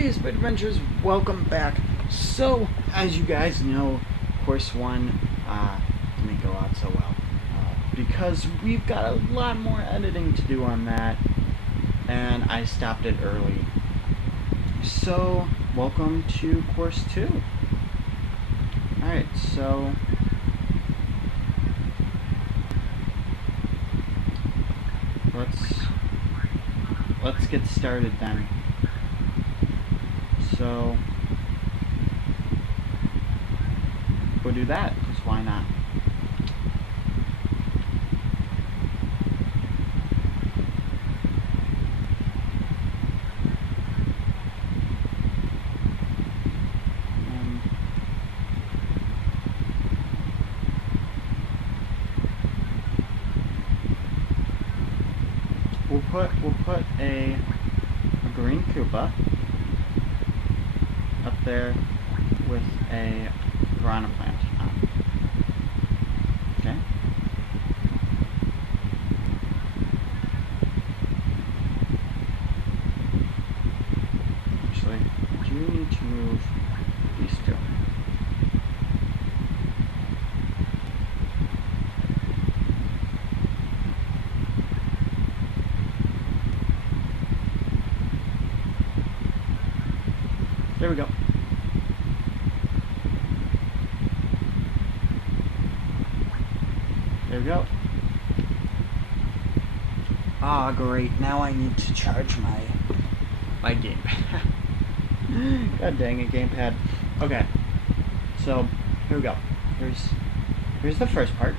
Hey Spit Adventures, welcome back. So, as you guys know, Course 1 didn't go out so well. Because we've got a lot more editing to do on that, and I stopped it early. So, welcome to Course 2. Alright, so... Let's get started then. So, we'll do that, because why not? We'll put a green Koopa up there with a piranha plant on. Okay. Actually, I do need to move these two. There we go. There we go. Ah, great. Now I need to charge my gamepad. God dang it, gamepad. Okay. So, here we go. Here's the first part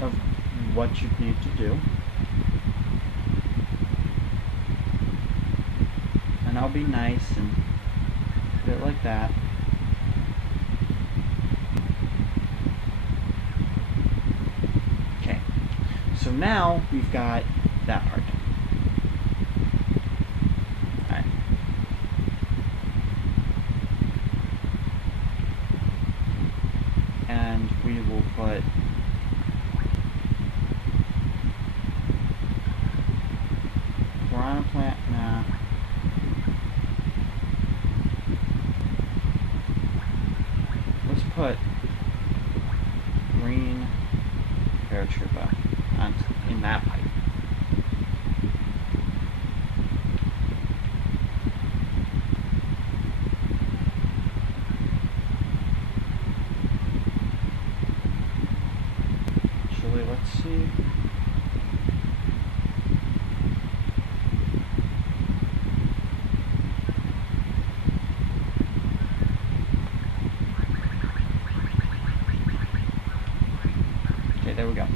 of what you need to do. And I'll be nice and put it like that. Okay, so now we've got that part. Alright. And we will put piranha plant now. Let's put green paratroopa in that pipe. Actually, let's see. There we go.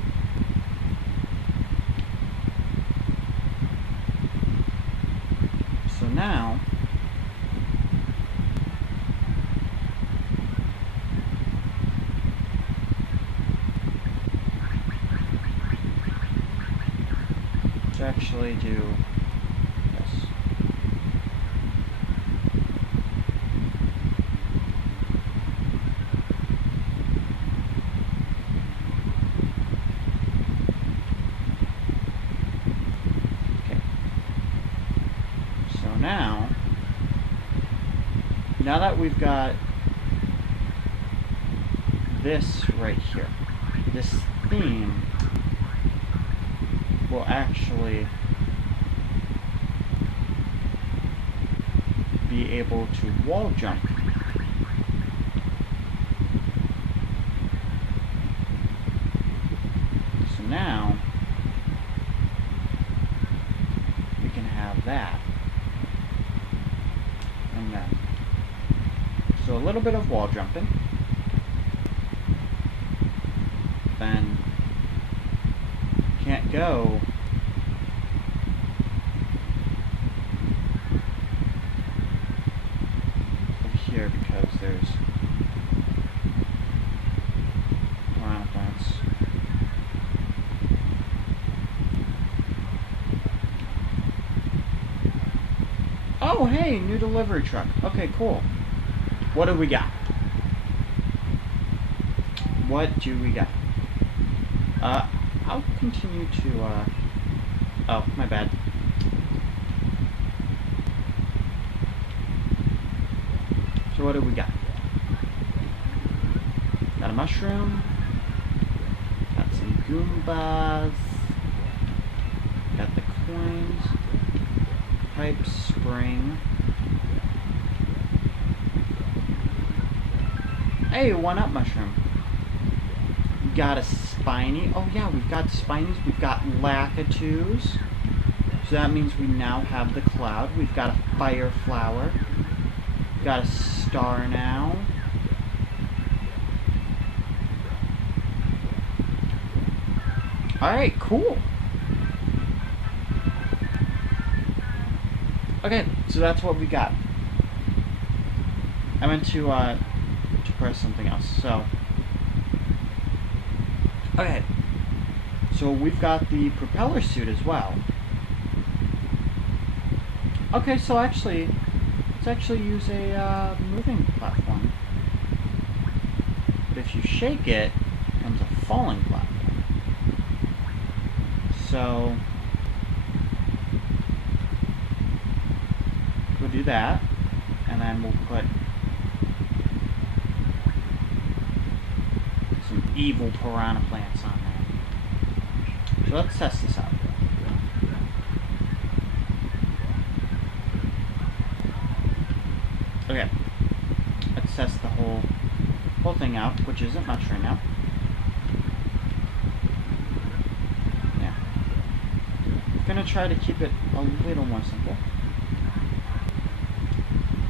So now, let's actually do this. Now that we've got this right here, this theme will actually be able to wall jump. So now we can have that. And then so a little bit of wall jumping, then can't go over here because there's piranha plants. Oh hey, new delivery truck. Okay, cool. What do we got? What do we got? I'll continue to, oh, my bad. So what do we got? Got a mushroom. Got some Goombas. Got the coins. Pipe spring. Hey, 1-up mushroom. Got a spiny. Oh yeah, we've got spinies. We've got Lakitus. So that means we now have the cloud. We've got a fire flower. Got a star now. Alright, cool. Okay, so that's what we got. I meant to press something else. So, okay. So we've got the propeller suit as well. Okay, so actually, let's actually use a moving platform. But if you shake it, it becomes a falling platform. So we'll do that, and then we'll put some evil piranha plants on there. So let's test this out. Okay, let's test the whole thing out, which isn't much right now. Yeah, I'm gonna try to keep it a little more simple.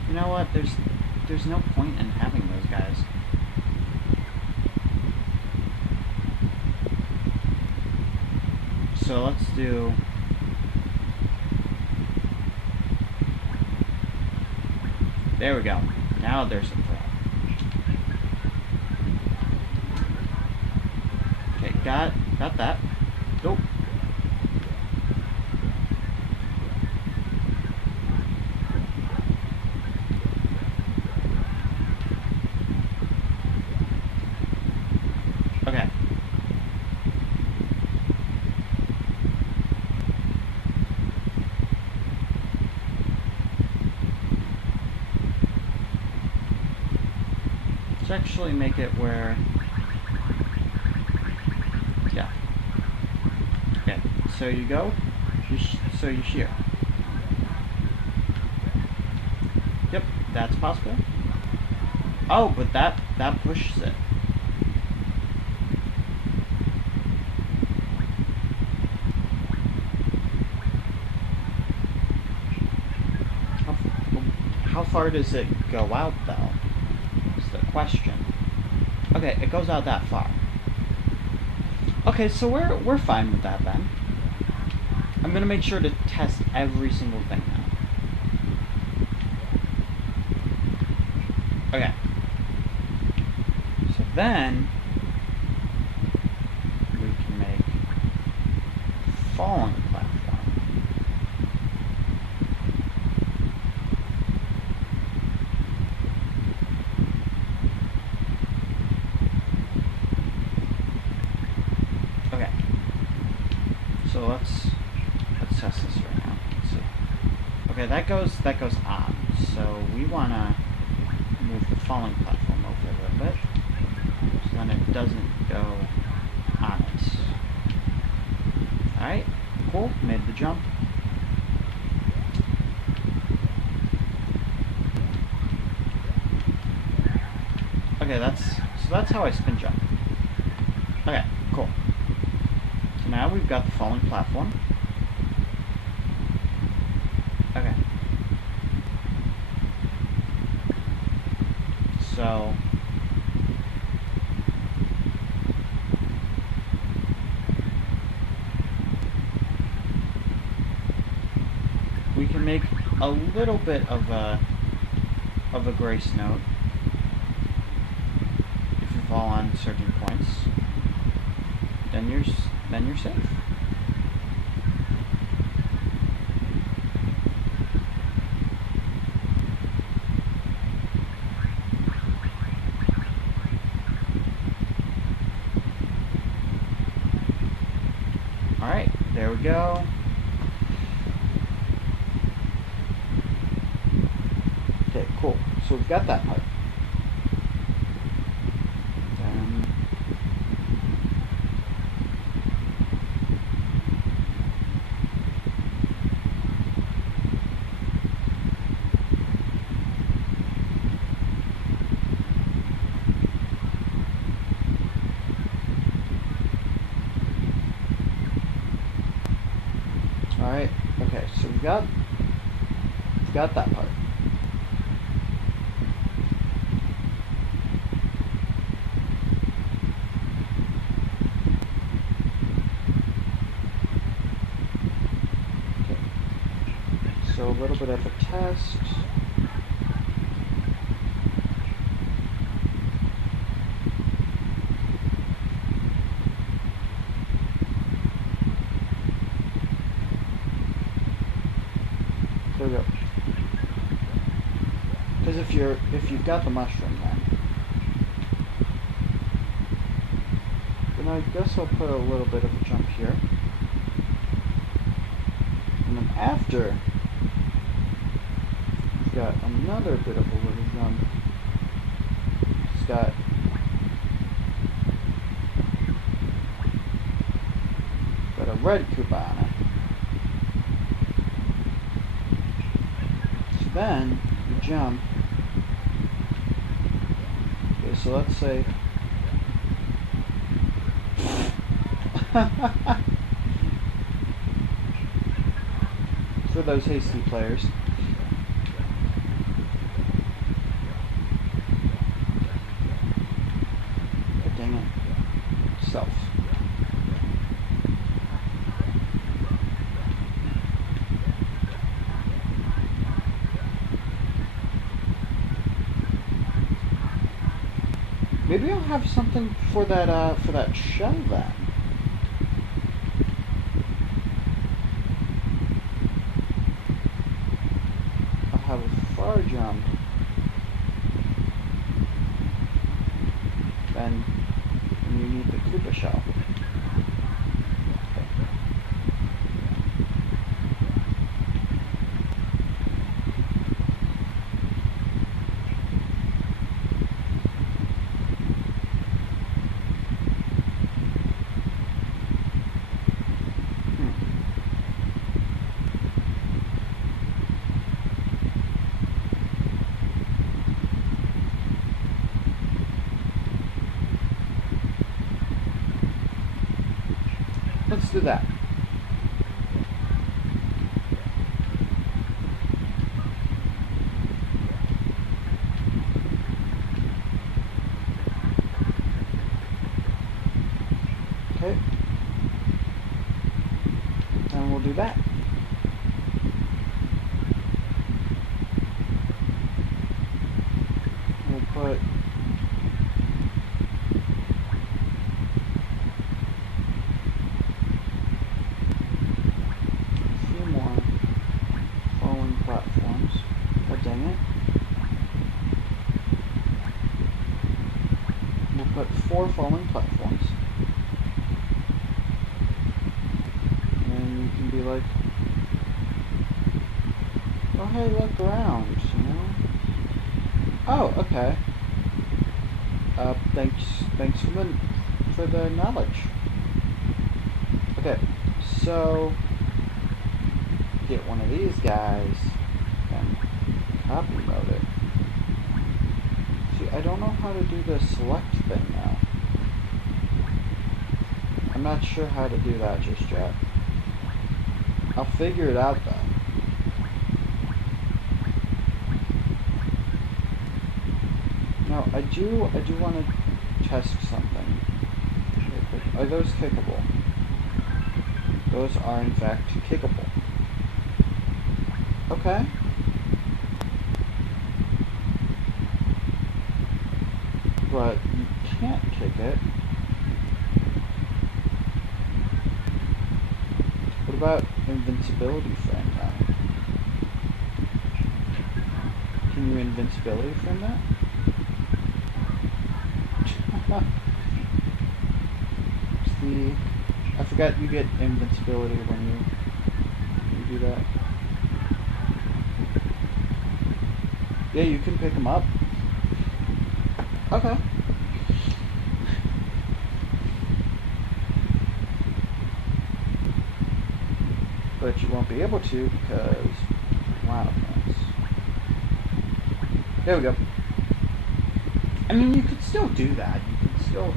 You know what? There's no point in having those guys. So let's do. There we go. Now there's a threat. Okay, got that. Nope. Okay. Let's actually make it where, yeah. Okay, so you go, so you shear. Yep, that's possible. Oh, but that pushes it. How far does it go out, though? Is the question. Okay, it goes out that far. Okay, so we're fine with that then. I'm gonna make sure to test every single thing now. Okay. So then we can make falling platform. Okay. So let's test this right now. Let's see. Okay, that goes on. So we wanna move the falling platform over a little bit, so then it doesn't go on it. Alright, cool, made the jump. Okay, that's how I spin jump. Okay, cool. So now we've got the falling platform. Okay. So we can make a little bit of a grace note if you fall on certain points. Then you're safe. Alright, there we go. Okay, cool. So we've got that part. Alright, okay, so we've got that part. Okay. So a little bit of a test. There we go. Because if you've got the mushroom then I guess I'll put a little bit of a jump here. And then after we've got another bit of a little jump. It's got a red Koopa on it. So then you jump. Okay, so let's say for those hasty players. Oh, dang it. Self. Maybe I'll have something for that shell then. I'll have a far jump. Then you need the Koopa shell. Let's do that. Okay. And we'll do that. We'll put platforms. Oh, dang it. We'll put 4 falling platforms. And you can be like, oh hey, look around, you know? Oh, okay. Thanks for the knowledge. Okay, so get one of these guys and copy mode it. See, I don't know how to do the select thing now. I'm not sure how to do that just yet. I'll figure it out though. Now I do want to test something. Are those kickable? Those are in fact kickable. Okay. But you can't kick it. What about invincibility frame that? Can you invincibility frame that? See, I forgot you get invincibility when you do that. Yeah, you can pick them up. Okay. But you won't be able to because wow. There we go. I mean, you could still do that. You could still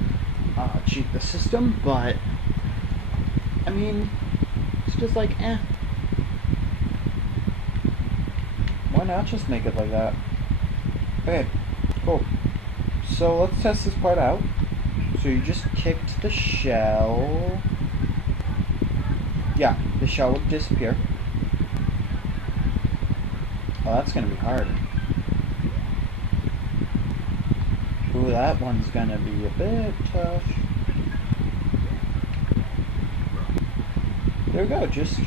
cheat the system, but I mean, it's just like, eh. Why not just make it like that? Okay, cool. So let's test this part out. So you just kicked the shell. Yeah, the shell would disappear. Oh, that's gonna be hard. Ooh, that one's gonna be a bit tough. There we go, just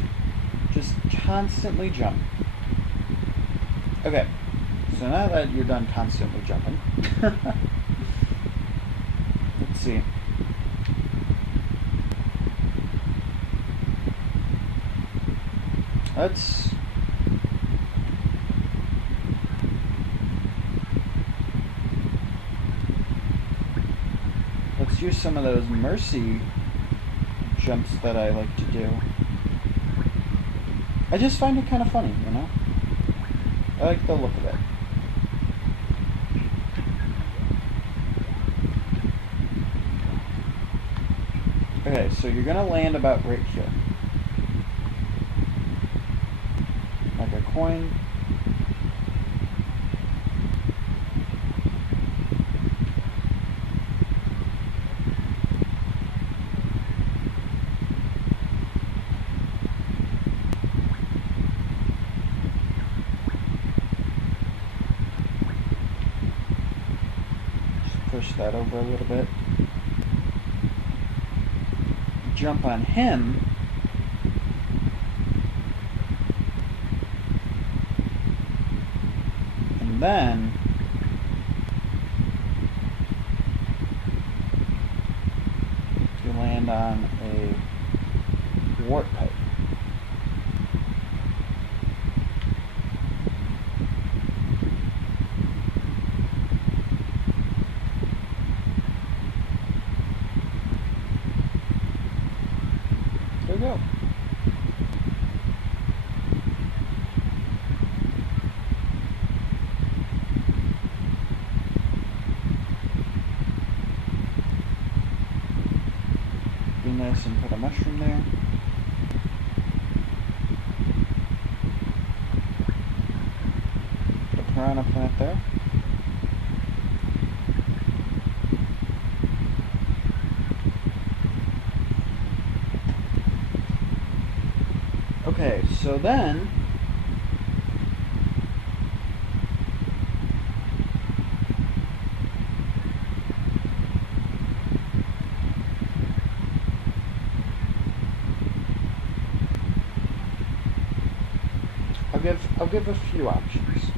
constantly jump. Okay, so now that you're done constantly jumping, let's see. Let's use some of those mercy jumps that I like to do. I just find it kind of funny, you know? I like the look of it. Okay, so you're gonna land about right here. Like a coin. Just push that over a little bit. Jump on him. And then you land on a warp pipe. There we go. Be nice and put a mushroom there. Put a piranha plant there. Okay, so then I'll give a few options.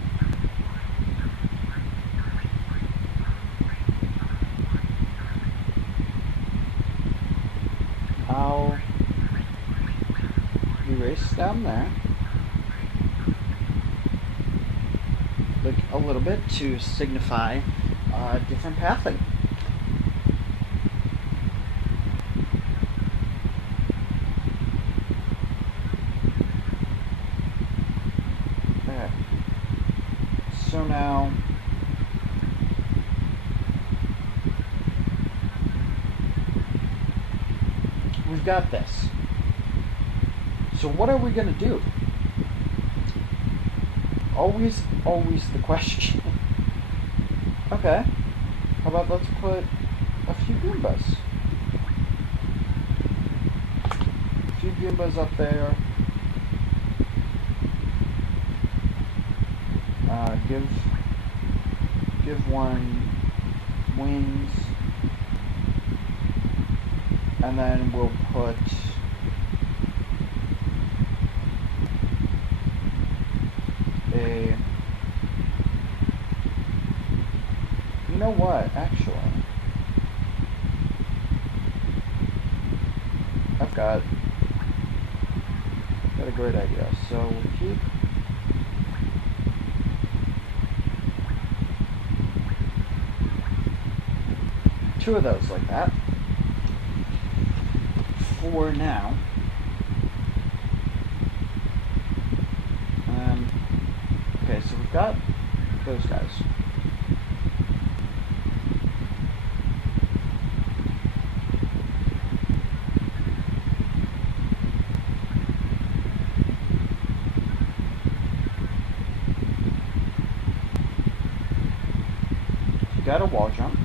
I'll erase down there, like a little bit to signify different pathing. Okay. So now we've got this. So what are we going to do? Always the question. Okay. How about let's put a few Goombas. A few Goombas up there. Give one wings. And then we'll put a... You know what, actually? I've got a great idea. So we'll keep 2 of those like that. For now. Okay, so we've got those guys. Got a wall jump.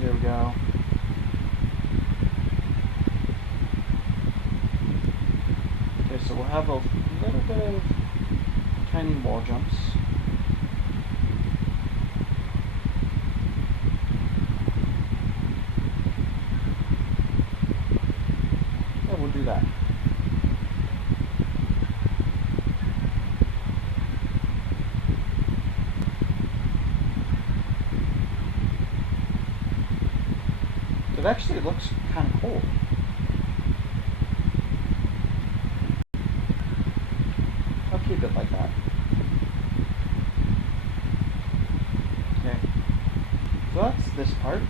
There we go. Okay, so we'll have a little bit of tiny wall jumps. Yeah, we'll do that. It actually looks kind of cool. I'll keep it like that. Okay. So that's this part.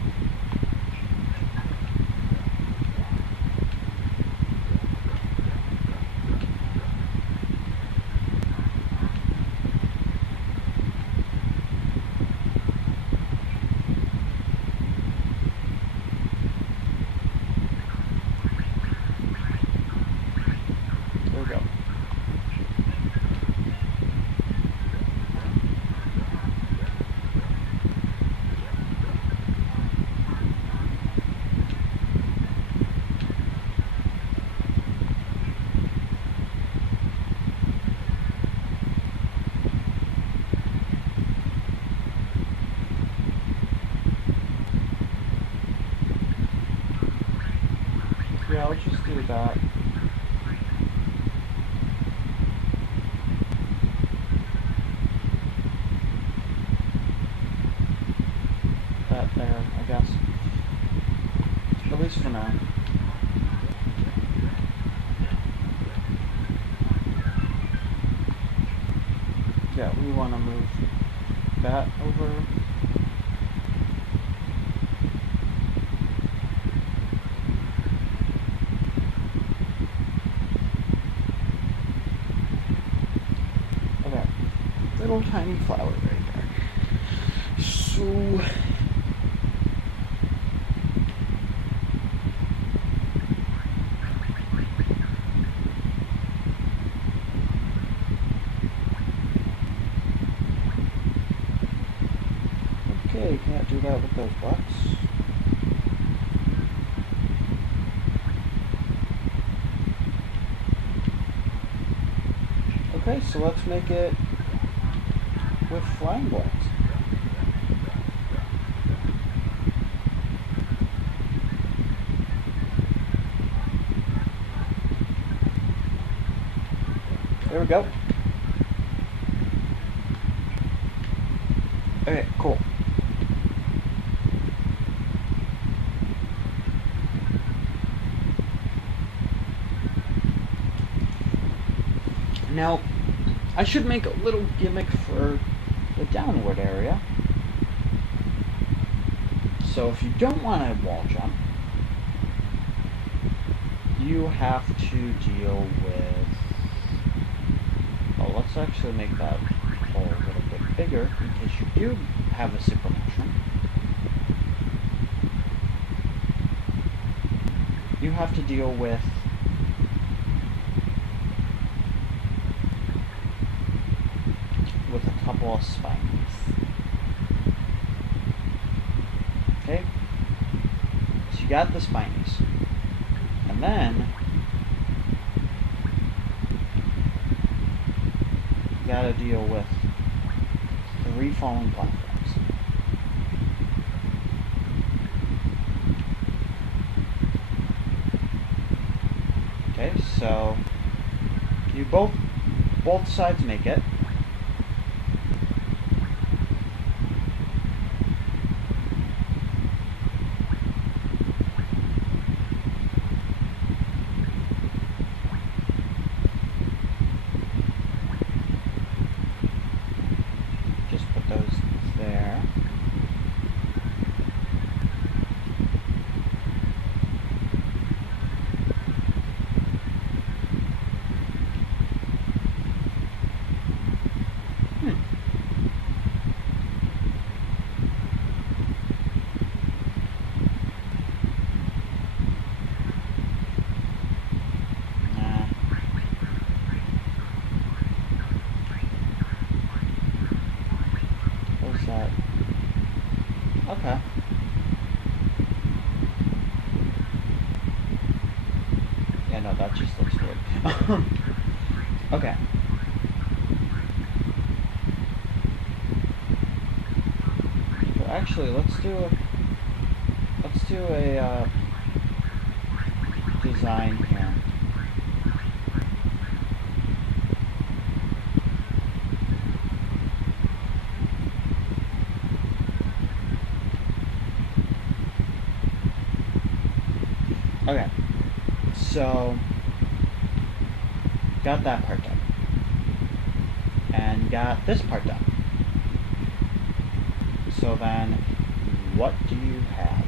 There we go. Yeah, I'll just do that. That there, I guess. At least for now. Yeah, we want to move that over. Okay, little tiny flower right there. So okay, can't do that with those blocks. Okay, so let's make it with flying blocks. There we go. Okay, cool. Now, I should make a little gimmick for the downward area. So if you don't want to wall jump, you have to deal with... Oh, let's actually make that hole a little bit bigger in case you do have a super mushroom. You have to deal with a couple of spines. Okay? So you got the spinies. And then gotta deal with 3 falling platforms. Okay, so you both sides make it. Just put those there. That. Okay. Yeah, no, that just looks weird. Okay. So actually, let's do a design here. Okay, so got that part done, and got this part done. So then, what do you have?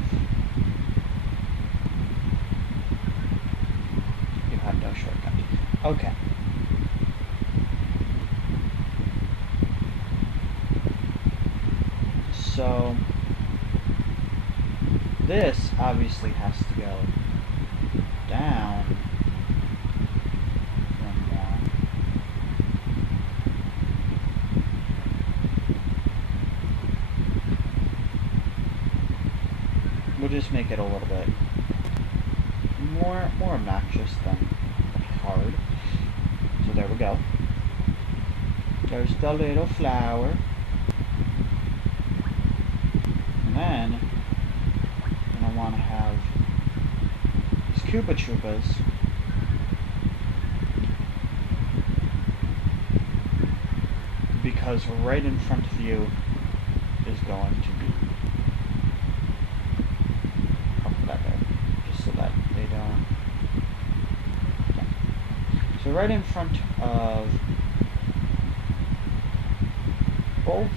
You have no shortcut. Okay. So this obviously has to go down one more. We'll just make it a little bit more obnoxious than hard. So there we go. There's the little flower. And then I'm gonna want to have these Koopa Troopas because right in front of you is going to be, I'll put that there just so that they don't, yeah. So right in front of both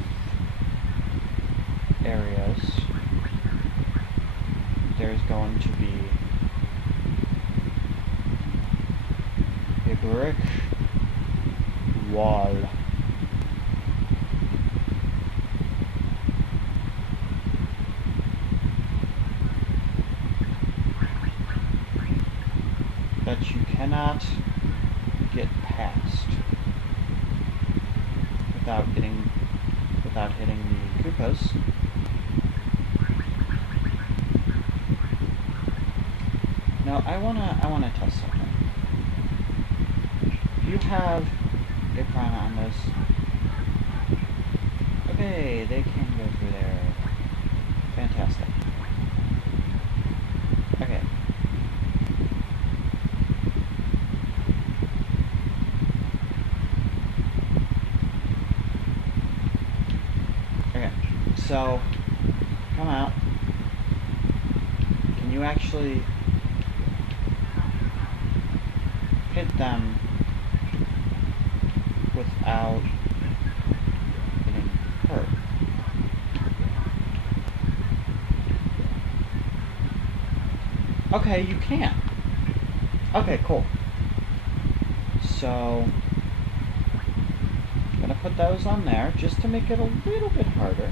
areas there's going to be a brick wall. That you cannot get past without hitting the Koopas. Now I wanna test something. If you have a piranha on this, okay, they can go through there. Fantastic. Okay. Okay, so come out. Can you actually hit them without getting hurt? Okay, you can. Okay, cool. So I'm gonna put those on there just to make it a little bit harder.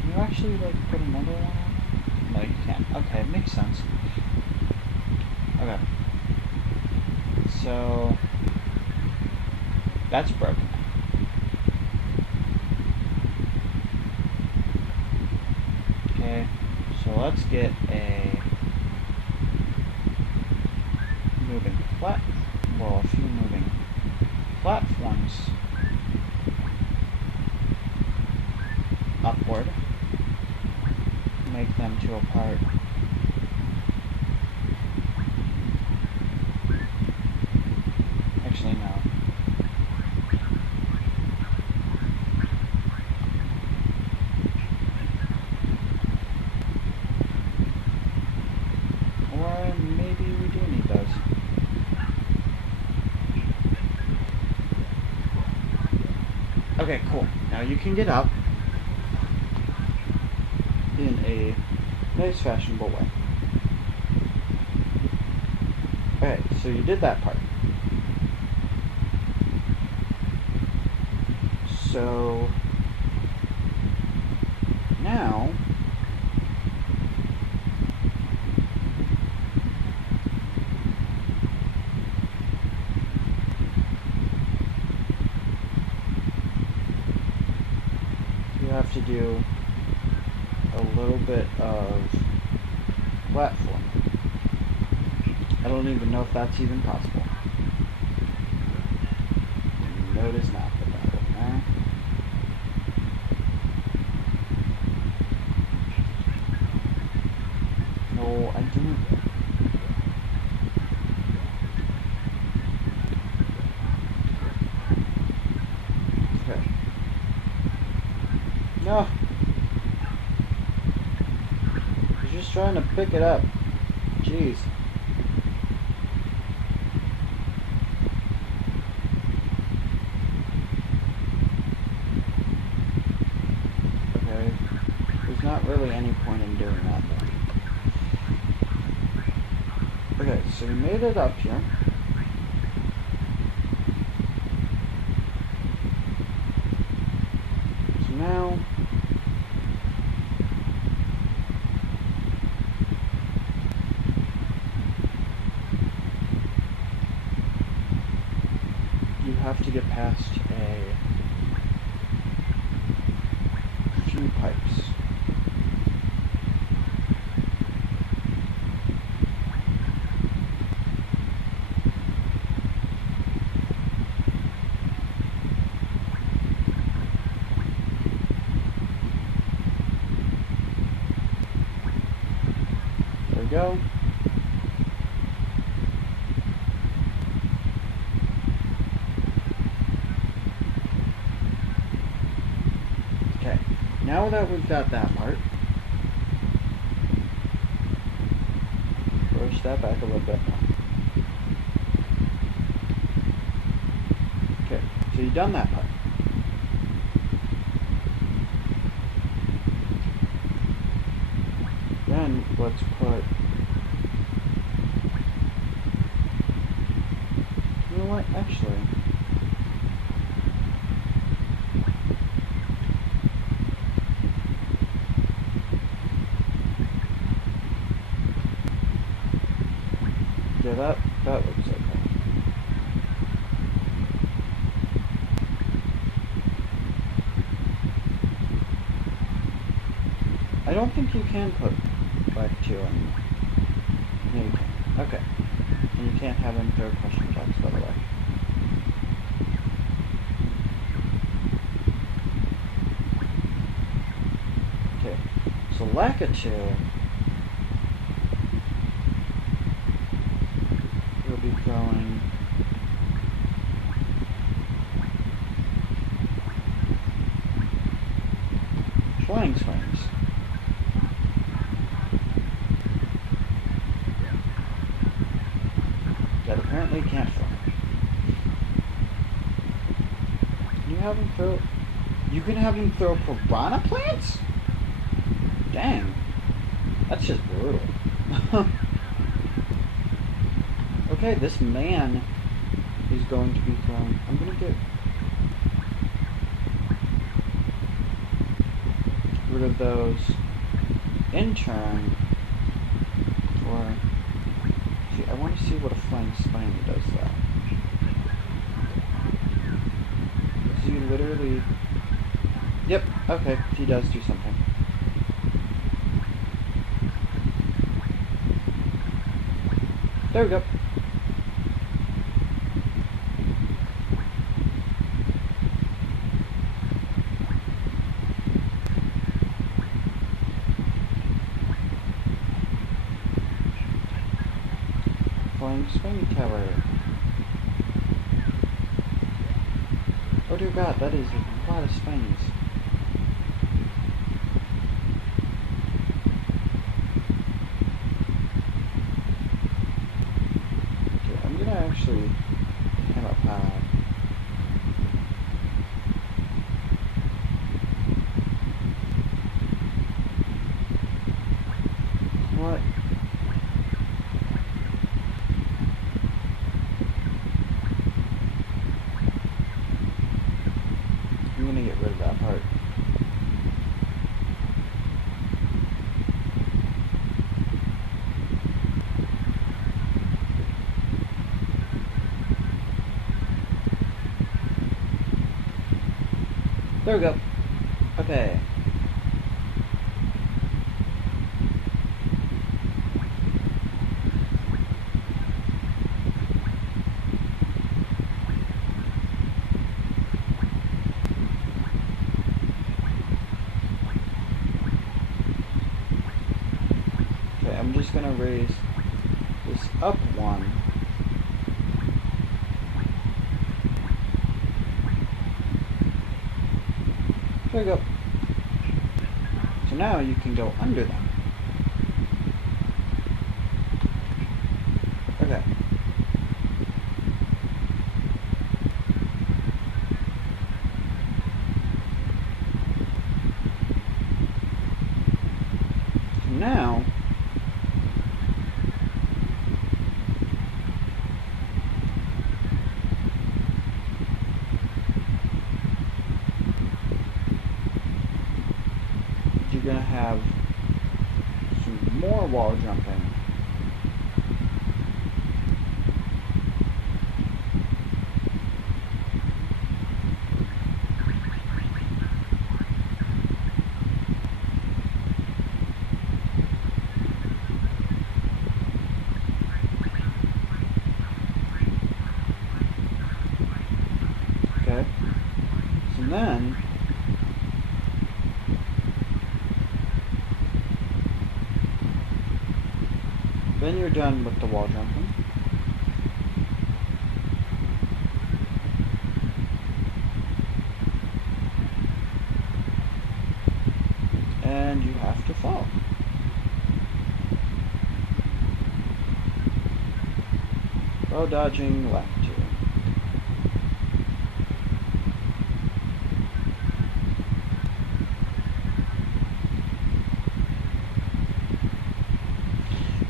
Can you actually like put another one on? No, you can't. Okay, makes sense. Okay. So that's broken. Okay, so let's get a moving platform. to a part. Actually, no. Or maybe we do need those. Okay, cool. Now you can get up in a nice, fashionable way. Okay, so you did that part. So now you have to do a little bit of platforming. I don't even know if that's even possible. No, it is not. But that doesn't matter. No, I didn't. Okay. No. You're just trying to pick it up. Jeez. Okay. There's not really any point in doing that then. Okay, so we made it up here. So now you have to get past a few pipes. There we go. Okay, now that we've got that part, push that back a little bit more. Okay, so you've done that part. Then let's put, you know what, actually, yeah, that looks okay. I don't think you can put back 2 on. No, you can't. Okay. And you can't have him throw question text, by the way. Okay. So Lakitu will be throwing flying swings. That apparently can't fly. You have him throw. You can have him throw piranha plants? Dang. That's just brutal. Okay, this man is going to be throwing. I'm gonna get rid of those in turn. Or see, I want to see what a flying spine does that. Does he literally? Yep. Okay, he does do something. There we go. flying swing tower. Oh dear God, that is a lot of swings. Okay, I'm gonna actually come up high. What? I'm gonna get rid of that part. There we go. Okay. Okay, I'm just gonna raise this up one. There we go. So now you can go under them. Okay. Now you're gonna have some more wall jumping. Okay. So then you're done with the wall jumping. And you have to fall. While dodging left to.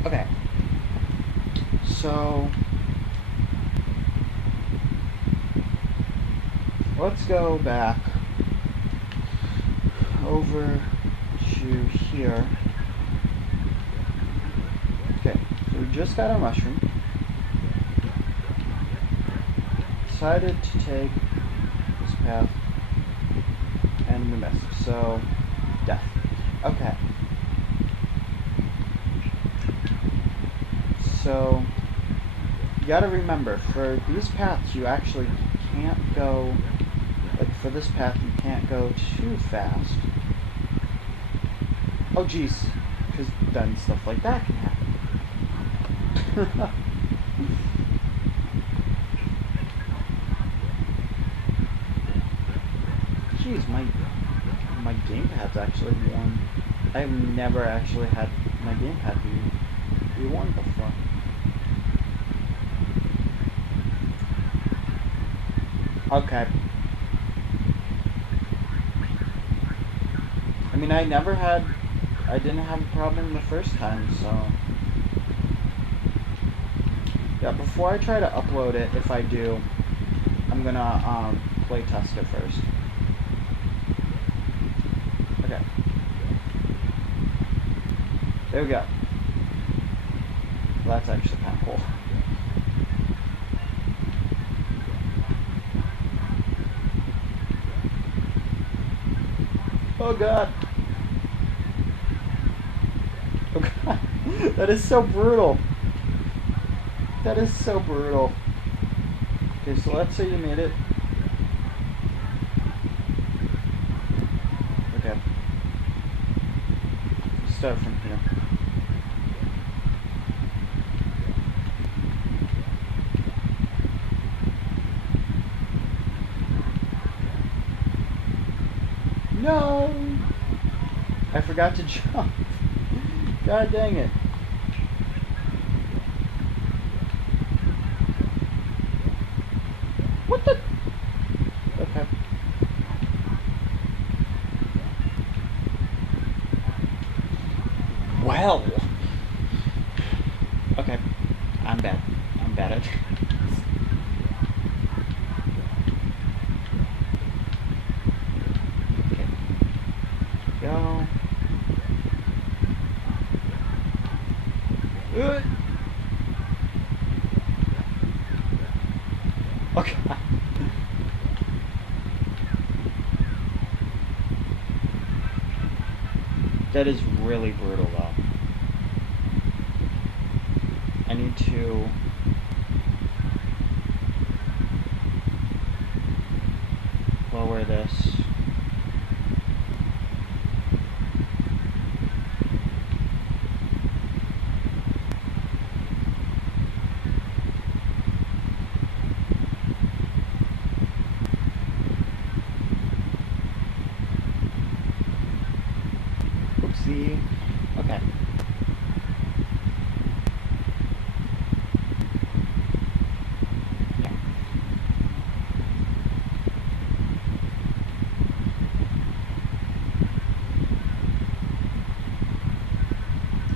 Okay. So let's go back over to here. Okay, so we just got our mushroom. Decided to take this path, and we missed. So, death. Okay. So, you gotta remember, for these paths, you actually can't go, like for this path, you can't go too fast. Oh geez, because then stuff like that can happen. Jeez, my gamepad's actually worn. I've never actually had my gamepad be worn before. Okay. I mean, I didn't have a problem the first time, so. Yeah, before I try to upload it, if I do, I'm gonna, play test it first. Okay. There we go. Well, that's actually kind of cool. Oh god. Oh god. That is so brutal. That is so brutal. Okay, so let's say you made it. Okay. Let's start from here. No! I forgot to jump. God dang it. What the? Okay. Well. Okay. I'm bad. I'm bad at it. Okay. Go. Okay. That is really brutal, though. I need to... lower this. Oopsie. Okay. Yeah.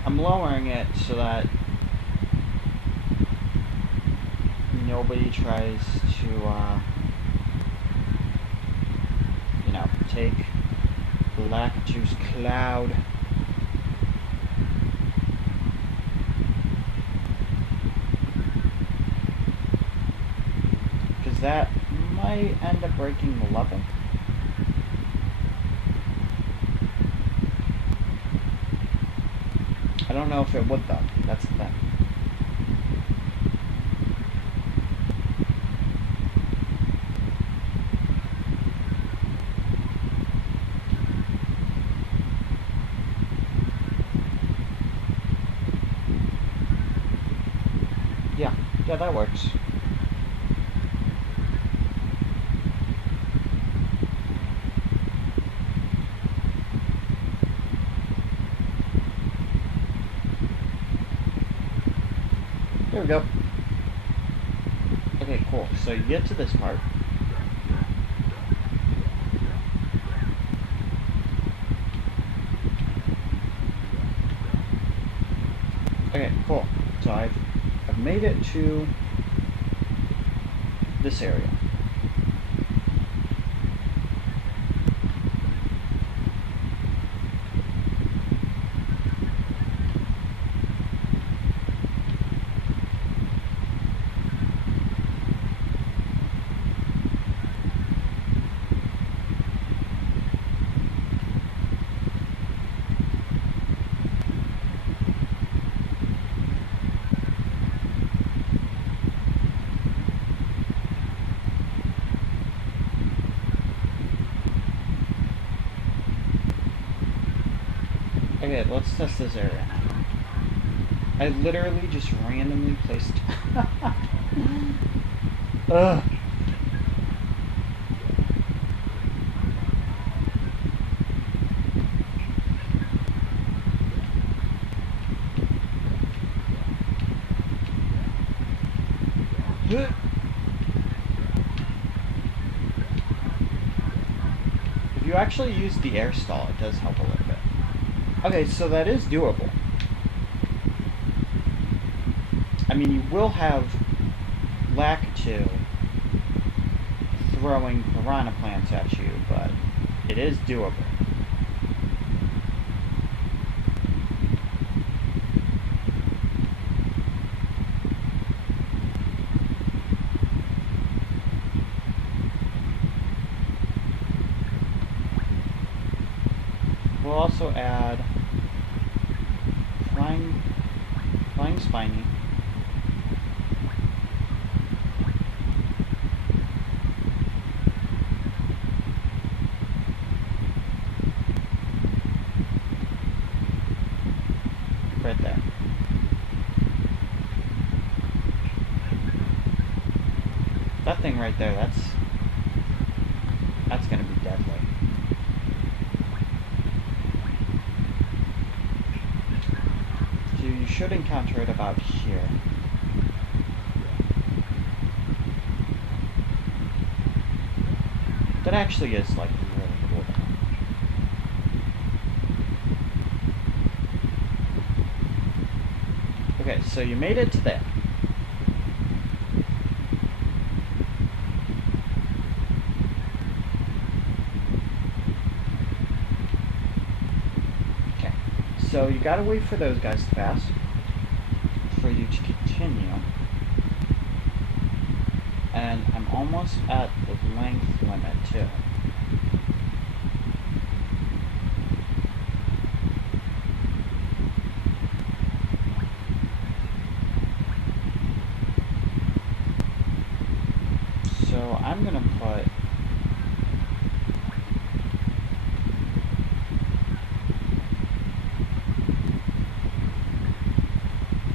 I'm lowering it so that nobody tries to, you know, take Lakitu's cloud. Because that might end up breaking the level. I don't know if it would, though. That's the thing. Yeah, that works. There we go. Okay, cool. So you get to this part. Okay, cool. So I've made it to this area. Okay, let's test this area now. I literally just randomly placed... Ugh. If you actually use the air stall, it does help a little bit. Okay, so that is doable. I mean, you will have Lakitu throwing piranha plants at you, but it is doable. We'll also add Flying Spiny. Right there. That thing right there, that's gonna be deadly. should encounter it about here. That actually is like really cool though. Okay, so you made it to there. Okay, so you gotta wait for those guys to pass for you to continue. And I'm almost at the length limit too. So I'm gonna put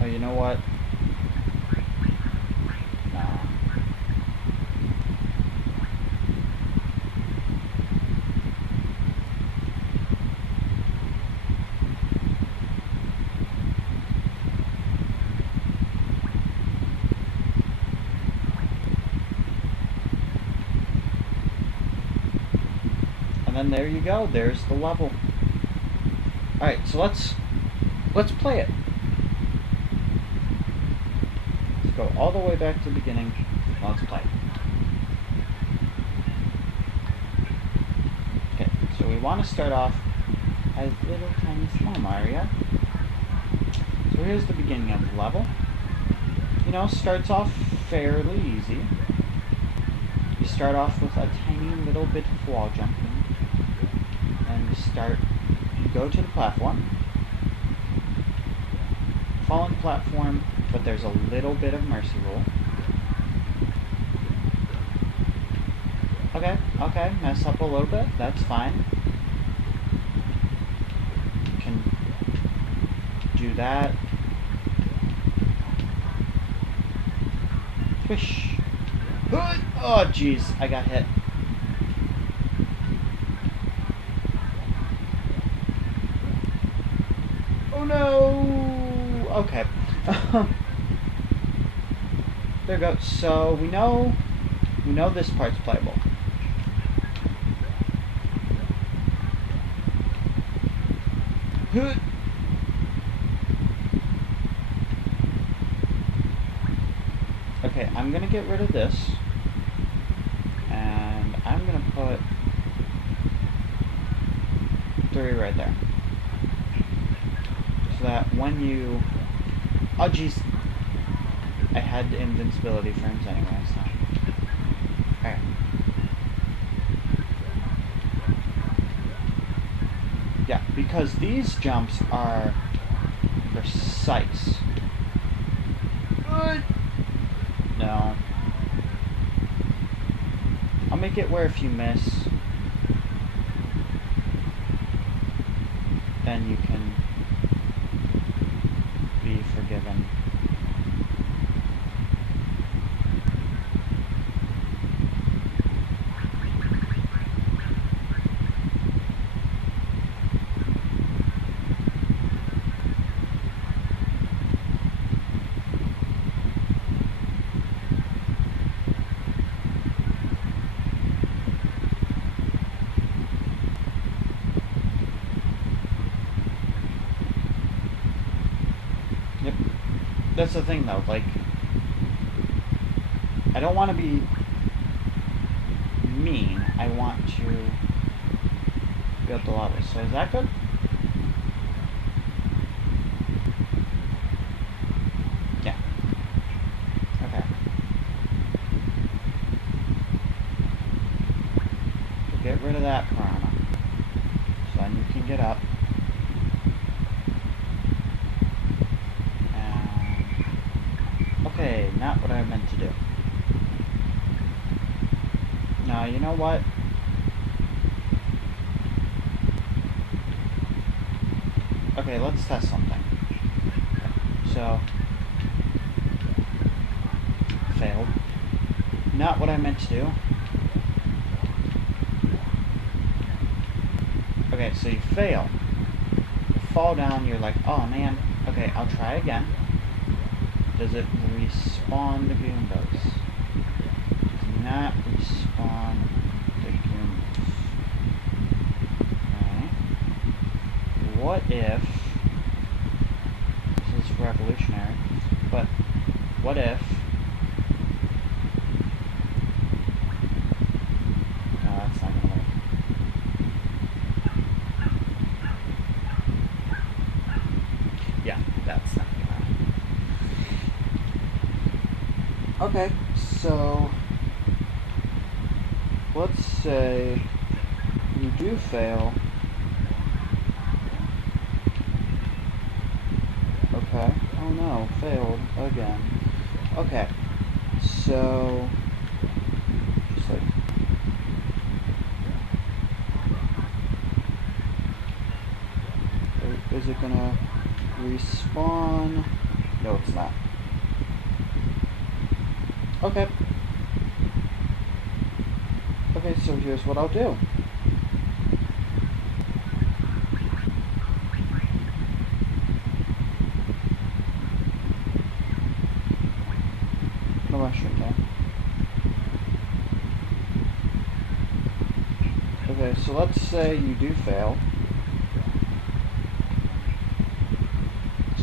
oh, you know what? Nah. And then there you go, there's the level. Alright, so let's play it. Let's go all the way back to the beginning. Let's play. Okay, so we want to start off as little tiny small Mario. So here's the beginning of the level. You know, starts off fairly easy. You start off with a tiny little bit of wall jumping. And you go to the platform. Fallen platform, but there's a little bit of mercy rule. Okay, mess up a little bit, that's fine. You can do that. Swish. Oh jeez, I got hit. Oh no! Okay. There we go. So we know this part's playable. Okay, I'm gonna get rid of this. And I'm gonna put 3 right there. So that when you... Oh jeez. I had the invincibility frames anyway, so... Alright. Yeah, because these jumps are precise. No. I'll make it where if you miss, then you can be forgiven. Yep. That's the thing though, like, I don't want to be mean, I want to build the level. So is that good? Yeah. Okay. So get rid of that piranha. So then you can get up. Okay, not what I meant to do. Now, you know what? Okay, let's test something. So, failed. Not what I meant to do. Okay, so you fail. You fall down, you're like, oh man, Okay, I'll try again. Does it respawn the Goombas? Does not respawn the Goombas. Okay. What if... This is revolutionary, but what if... No, that's not gonna work. Yeah, that's not gonna... Okay, so... Let's say you do fail. Okay. Oh no, failed again. Okay. So just like is it gonna respawn? No, it's not. Okay. Okay, so here's what I'll do. No mushroom there. Okay, so let's say you do fail.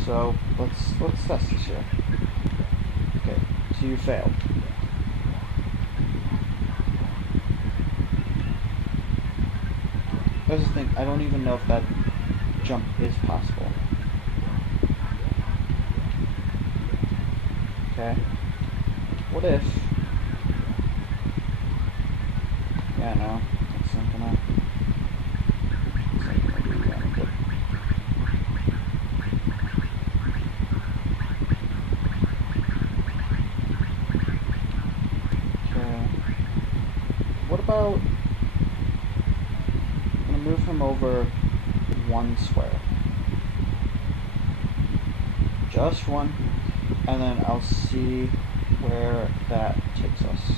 So let's test this here. Okay, so you failed. That's the thing, I don't even know if that jump is possible. Okay. What if... Yeah, no. That's not gonna... It's not gonna do that. Good. Okay. What about... I'm gonna move him over one square. Just one. And then I'll see where that takes us.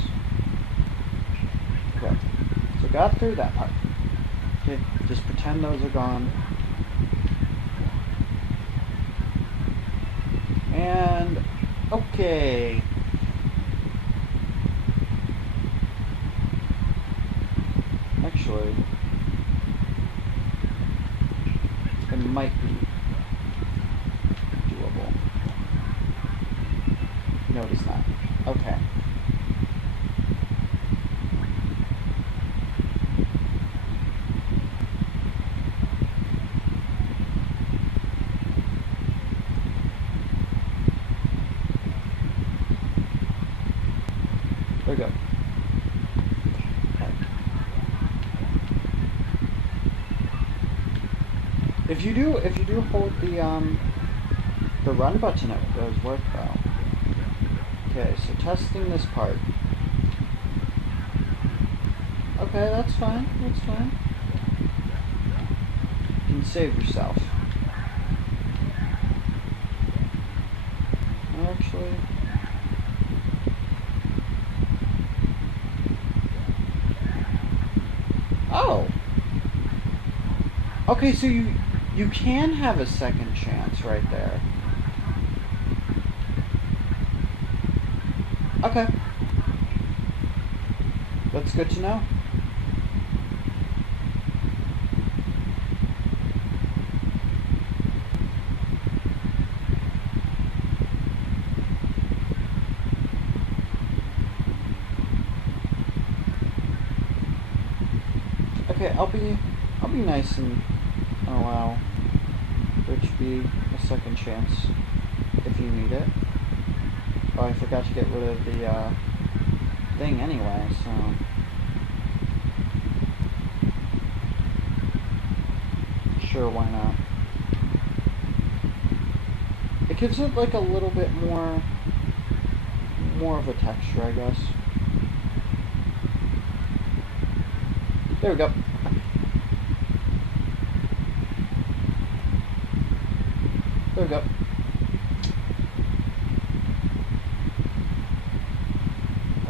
Okay, so got through that part. Okay, just pretend those are gone. And, okay. Actually, it might be doable. No, it is not. Okay. There we go. Okay. If you do hold the run button, it does work well. Okay, so testing this part. Okay, that's fine. That's fine. You can save yourself. Actually. Oh. Okay, so you can have a second chance right there. Okay. That's good to know. Okay, I'll be nice and allow there to be a second chance if you need it. Oh, I forgot to get rid of the thing anyway, so sure, why not? It gives it like a little bit more of a texture, I guess. There we go. There we go.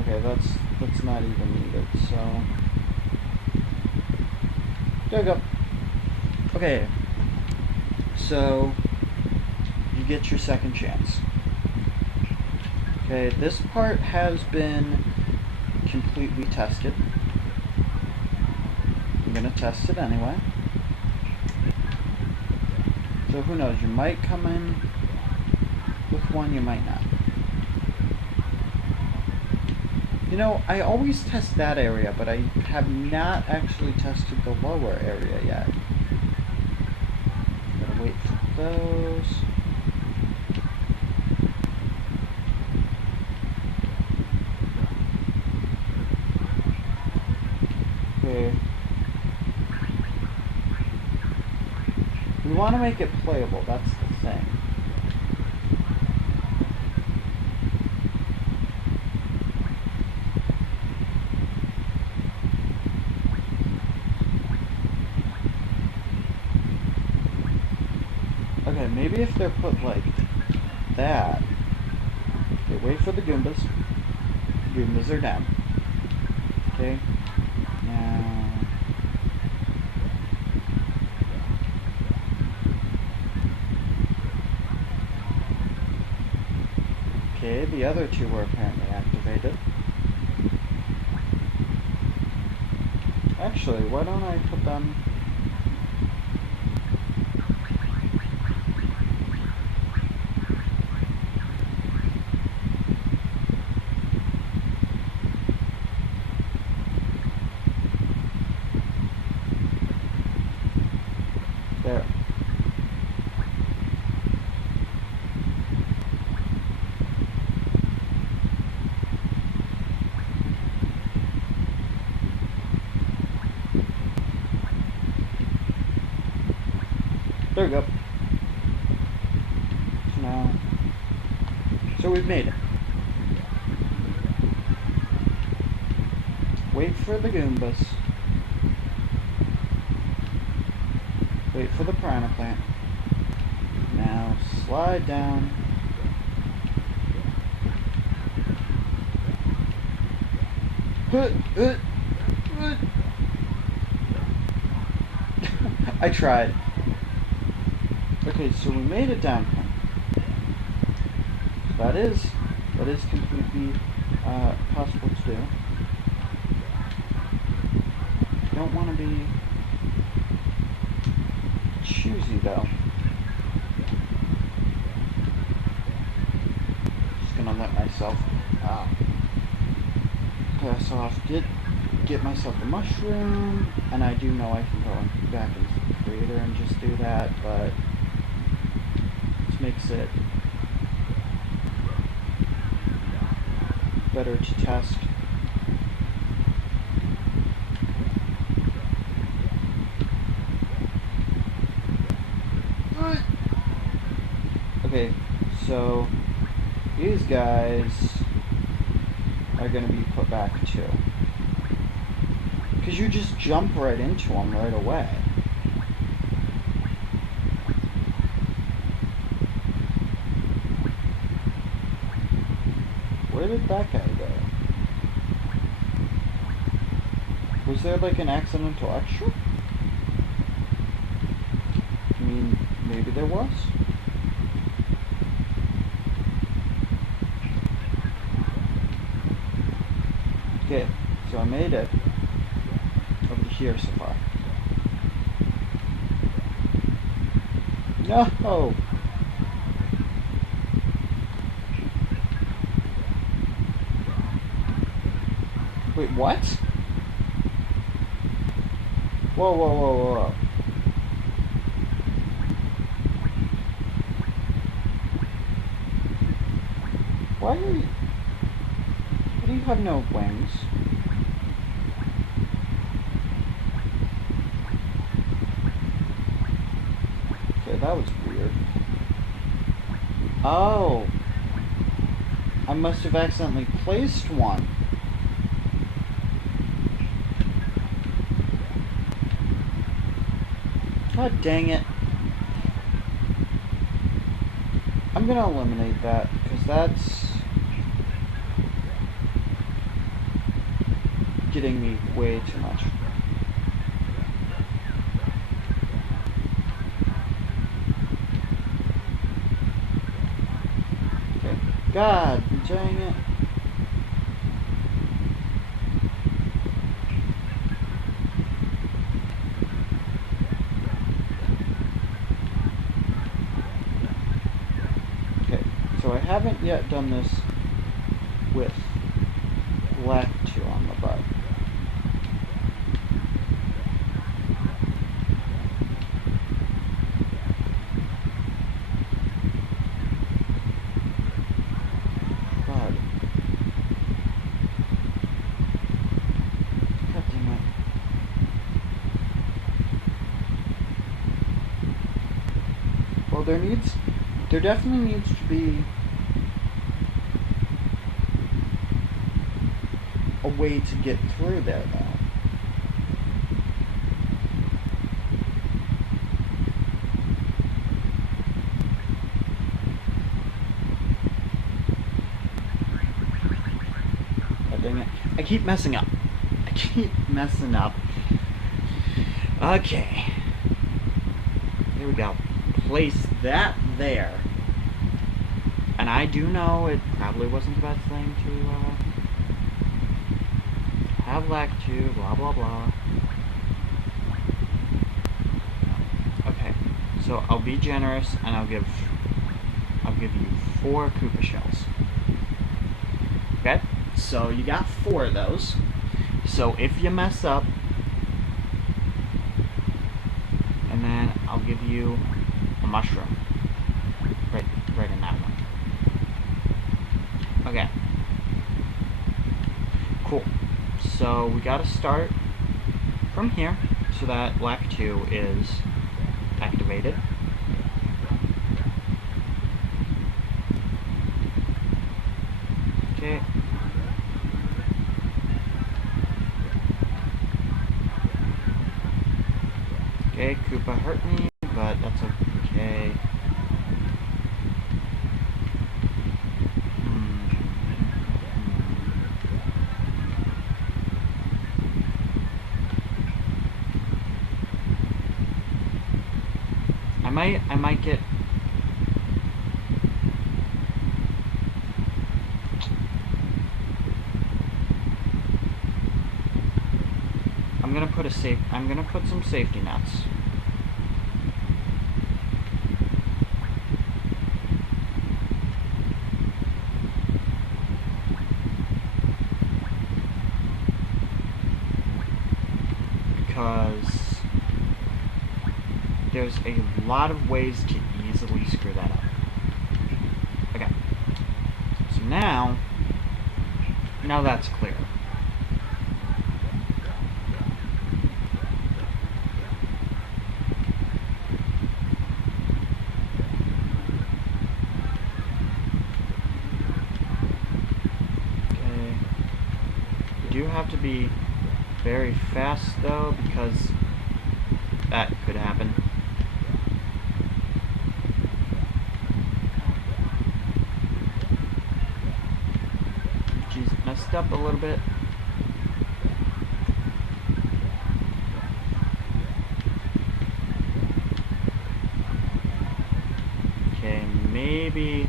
Okay, that's not even needed, so there we go. Okay, so get your second chance. Okay, this part has been completely tested. I'm gonna test it anyway. So who knows, you might come in with one, you might not. You know, I always test that area, but I have not actually tested the lower area yet. Gotta wait for those. Okay. We want to make it playable, that's the thing. Okay, maybe if they're put like that. Okay, wait for the Goombas. Goombas are down. Okay. Now. Okay, the other two were apparently activated. Actually, why don't I put them... there. There we go. So we've made it. Wait for the Goombas. Wait for the Piranha Plant. Now slide down. I tried. Okay, so we made it down. That is completely possible to do. Don't want to be choosy though. Just gonna let myself pass off. Get myself a mushroom, and I do know I can go back into the creator and just do that, but this makes it better to test. Okay, so these guys are going to be put back too. Because you just jump right into them right away. Where did that guy go? Was there like an accidental extra? I mean, maybe there was. Okay, so I made it over here so far. No! Wait, what? Whoa, whoa, whoa, whoa. Why do you have no wings? Okay, that was weird. Oh! I must have accidentally placed one. God dang it. I'm gonna eliminate that, because that's getting me way too much. God, dang it. Okay, so I haven't yet done this with LAC2 on the bud. God. God damn it. Well, there definitely needs to be a way to get through there, though. God dang it. I keep messing up. I keep messing up. Okay. Here we go. Place that there. And I do know it probably wasn't the best thing to have LAC2, blah blah blah. Okay, so I'll be generous and I'll give you 4 Koopa shells. Okay? So you got 4 of those. So if you mess up, and then I'll give you a mushroom. Right in that one. Okay. Cool. So we gotta start from here so that LAC2 is activated. Okay. Okay, Koopa hurt me, but that's okay. I might get... I'm gonna put some safety nets. Because there's a lot of ways to easily screw that up. Okay. So now that's clear. Okay. You do have to be very fast though, because that could happen. She's messed up a little bit. Okay, maybe...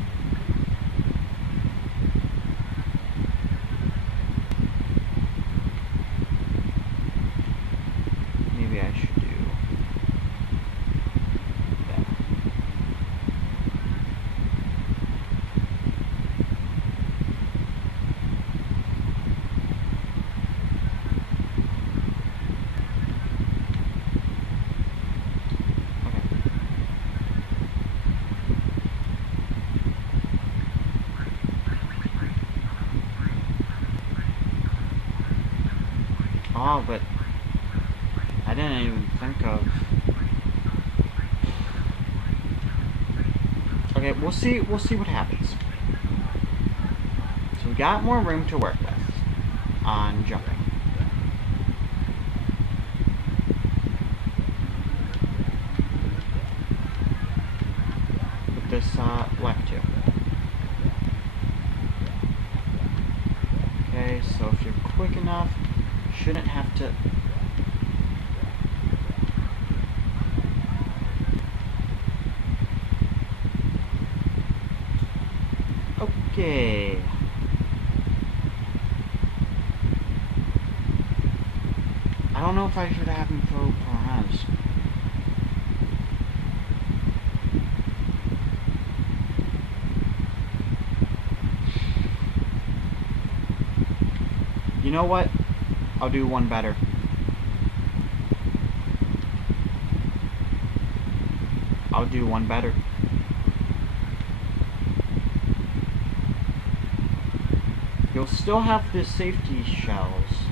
maybe I should do that. Oh, but I didn't even think of... okay, we'll see what happens. So we got more room to work with on jumping. With this LAC2. Okay, so if you're quick enough, shouldn't have to... Okay. I don't know if I should have him throw Perez. You know what? I'll do one better. I'll do one better. You'll still have the safety shells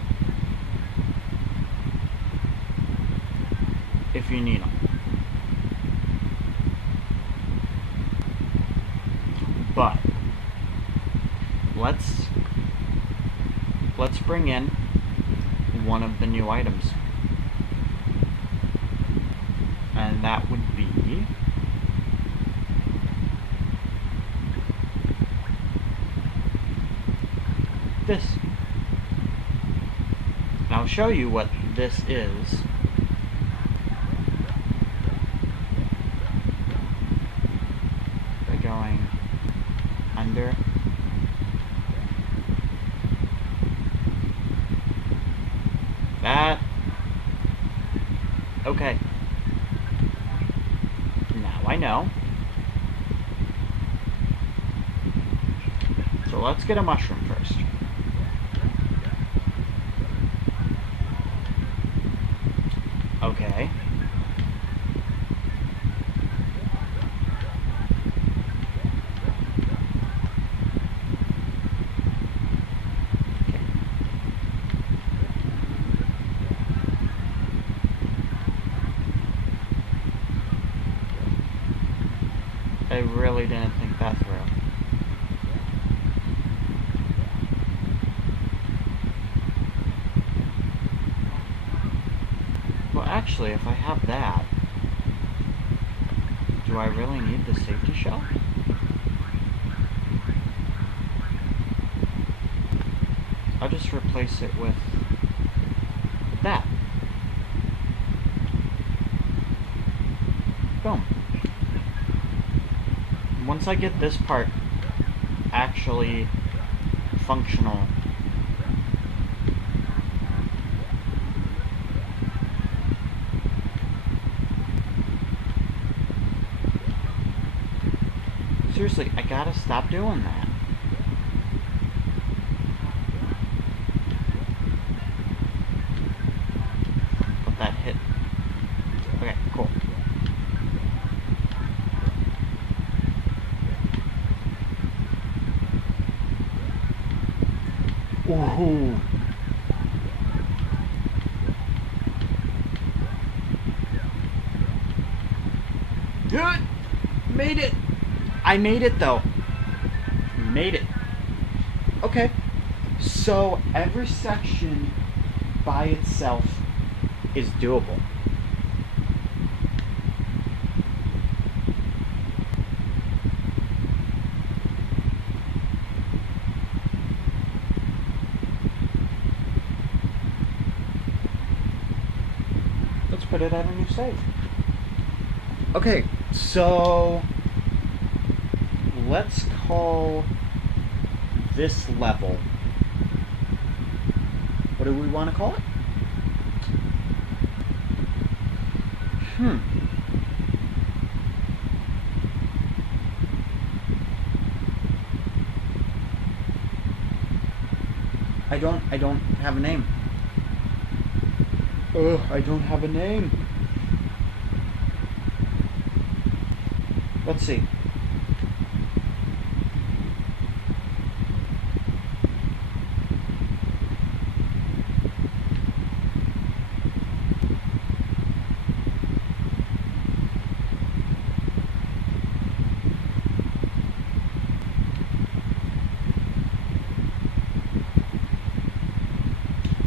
if you need them. But let's bring in one of the new items. And that would be this. And I'll show you what this is. By going under. That. Okay. Now I know. So let's get a mushroom first. Okay. I really didn't think that through. Well, actually, if I have that, do I really need the safety shell? I'll just replace it with that. Boom. Once I get this part actually functional, seriously, I gotta stop doing that. But that hit. Okay, cool. Ooh. Good. Made it. I made it though. Made it. Okay. So every section by itself is doable. Let's put it at a new save. Okay, so let's call this level. What do we want to call it? I don't have a name. Ugh, I don't have a name. Let's see.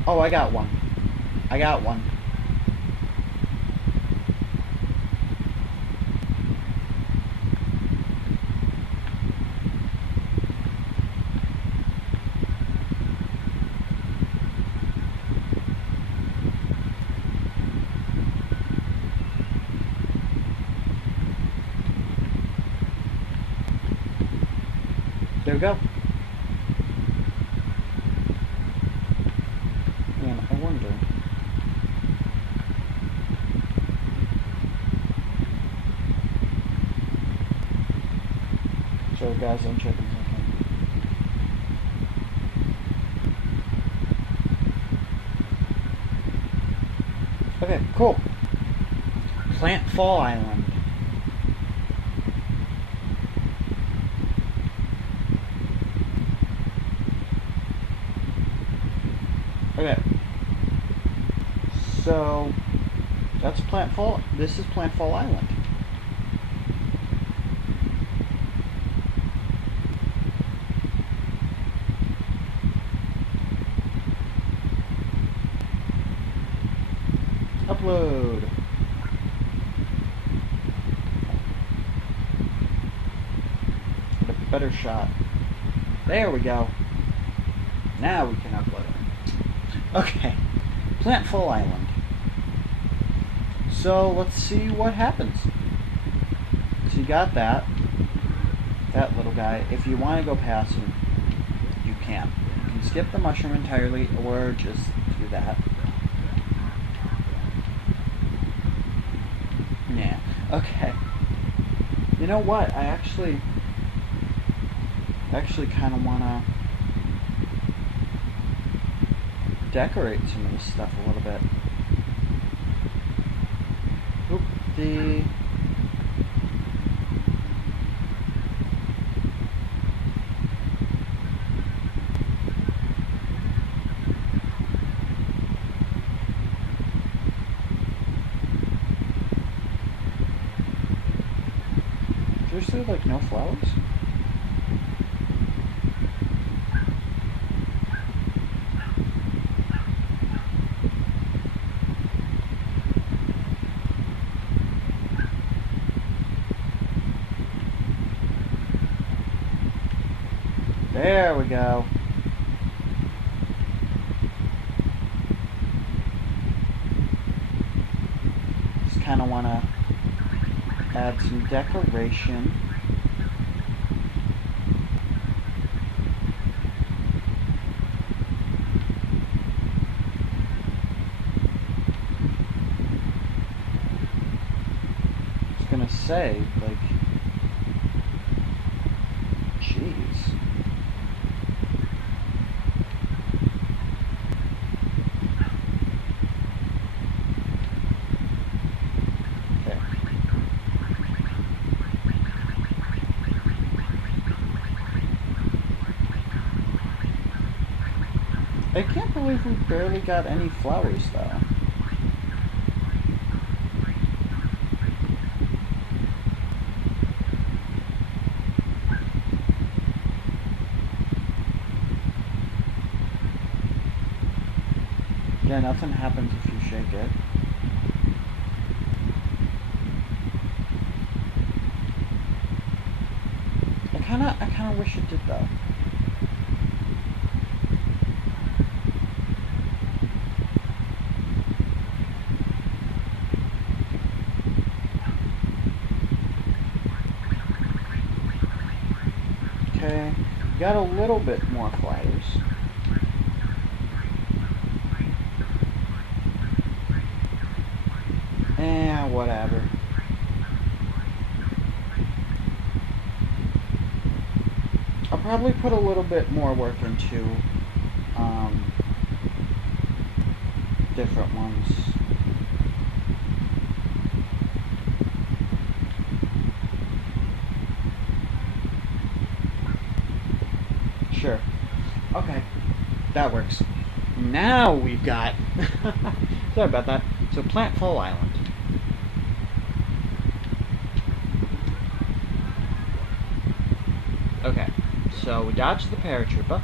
Oh, I got one. I got one. we go. And I wonder. Sorry guys, I'm checking something. Okay, cool. Plantfall Island. Okay. So that's Plantfall. This is Plantfall Island. Upload. Get a better shot. There we go. Now we can upload it. Okay. Plantfall Island. So let's see what happens. So you got that little guy. If you want to go past him, you can. You can skip the mushroom entirely or just do that. Yeah. Okay. You know what? I actually kind of want to decorate some of this stuff a little bit. Oop, seriously, like no flowers? There we go. Just kind of want to add some decoration. I was gonna say, like, jeez. I can't believe we barely got any flowers, though. Yeah, nothing happens if you shake it. I kinda wish it did, though. Okay, got a little bit more flowers. Whatever. I'll probably put a little bit more work into different ones. Sure. Okay. That works. Now we've got... Sorry about that. So, Plantfall Island. Okay. So, we dodged the paratrooper.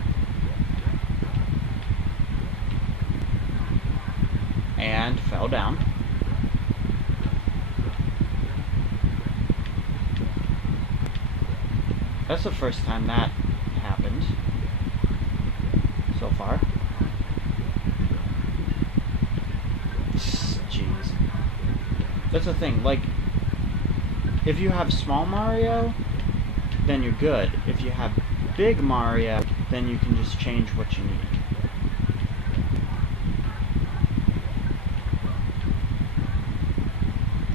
And fell down. That's the first time that happened so far. Jeez. That's the thing, like, if you have small Mario, then you're good. If you have Big Mario, then you can just change what you need.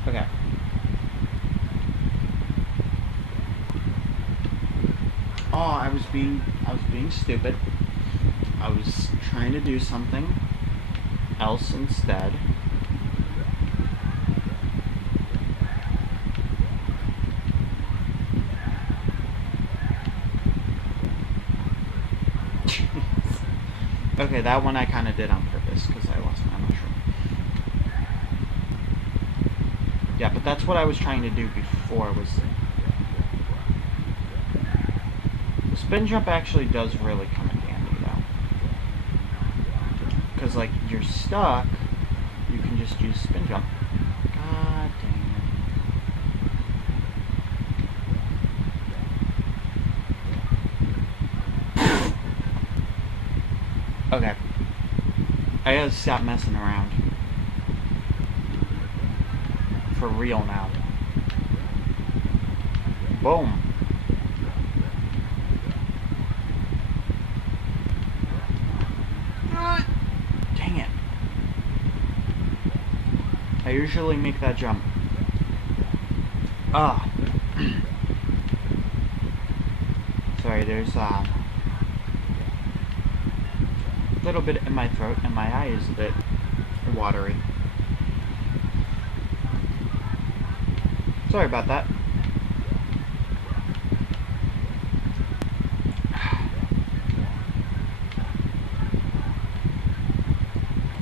Okay. Oh, I was being stupid. I was trying to do something else instead. Okay, that one I kind of did on purpose because I lost my mushroom. Yeah, but that's what I was trying to do before. Was the spin jump actually does really come in handy though, because like you're stuck, you can just use spin jump. God dang it. Okay. I gotta stop messing around. For real now. Boom. Dang it. I usually make that jump. Ah. Sorry, there's a little bit in my throat and my eye is a bit watery. Sorry about that.